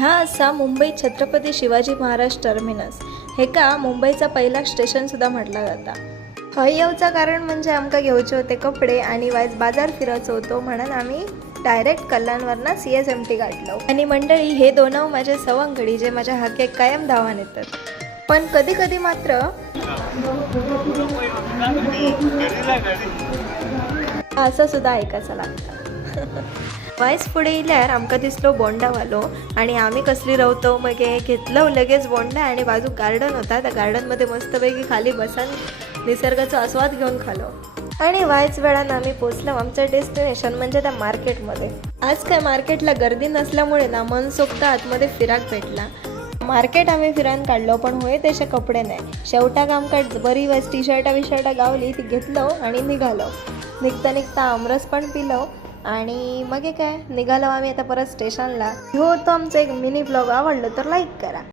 ह्या असा मुंबई छत्रपती शिवाजी महाराज टर्मिनस. हेका मुंबईचा पहिला स्टेशनसुद्धा म्हटला जाता. हय येवचा कारण म्हणजे आमकां घेवचे होते कपडे आणि वायज बाजार फिरायचो होतो म्हणून आम्ही डायरेक्ट कल्याणवरनं सी एस एम टी गाठलो. आणि मंडळी हे दोन माझे सवंगडी जे माझ्या हाकेक कायम धावान येतात. पण कधी कधी मात्र असं सुद्धा ऐकायचं लागतं. वायस फुडें येयल्यार आमकां दिसलो बोंडावालो आणि आम्ही कसली रवतो मग घेतलो लगेच बोंडा आणि बाजू गार्डन होता. त्या गार्डनमध्ये मस्तपैकी खाली बसान निसर्गाचा आस्वाद घेऊन खालो. आणि वायच वेळान आम्ही पोचलो आमचं डेस्टिनेशन म्हणजे त्या मार्केटमध्ये आज काय मार्केटला गर्दी नसल्यामुळे ना मनसोक्त आतमध्ये फिराक भेटला. मार्केट आम्ही फिरान काढलो पण होय तसे कपडे नाही. शेवटाक आमकां बरी वाज टी शर्टा विशर्टा गावली ती घेतलो आणि निघालो. निघता निघता आमरस पण पिलो. आणि मग हे काय? निघालो आम्ही आता परत स्टेशनला हो तो आमचा एक मिनी ब्लॉग आवडलो तर लाईक करा.